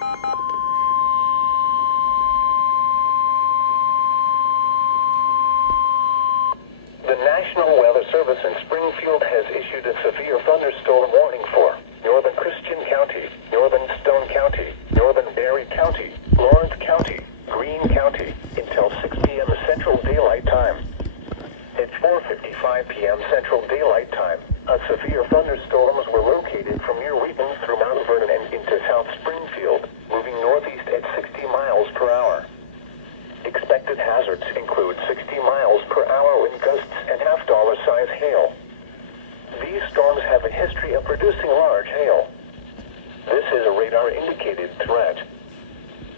The National Weather Service in Springfield has issued a severe thunderstorm warning for northern Christian County, northern Stone County, northern Berry County, Lawrence County, Greene County, until 6 p.m. Central Daylight Time. At 4:55 p.m. Central Daylight Time, a severe thunderstorms were located from near Wheaton through Mount Vernon and into South Springfield, moving northeast at 60 miles per hour. Expected hazards include 60 miles per hour wind gusts and half-dollar size hail. These storms have a history of producing large hail. This is a radar-indicated threat.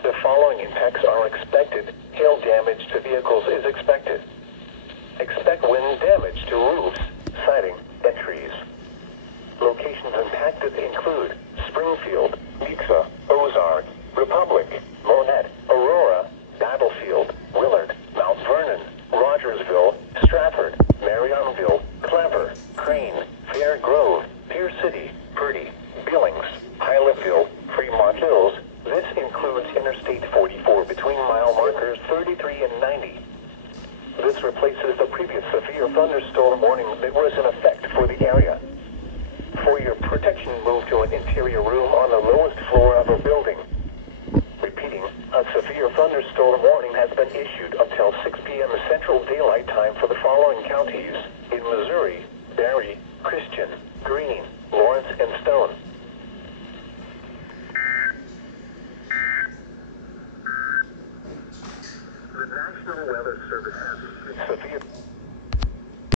The following impacts are expected. Hail damage to vehicles is expected. Expect wind damage to roofs, siding, and trees. Locations impacted include Springfield, Nixa, Ozark, Republic, Monette, Aurora, Battlefield, Willard, Mount Vernon, Rogersville, Stratford, Marionville, Clever, Crane, Fair Grove, Pierce City, Purdy, Billings, Hylattville, Fremont Hills. This includes Interstate 44 between mile markers 33 and 90. This replaces the previous severe thunderstorm warning that was in effect for the area. For your protection, move to an interior room on the lowest floor of a building. Repeating, a severe thunderstorm warning has been issued until 6 p.m. Central Daylight Time for the following counties: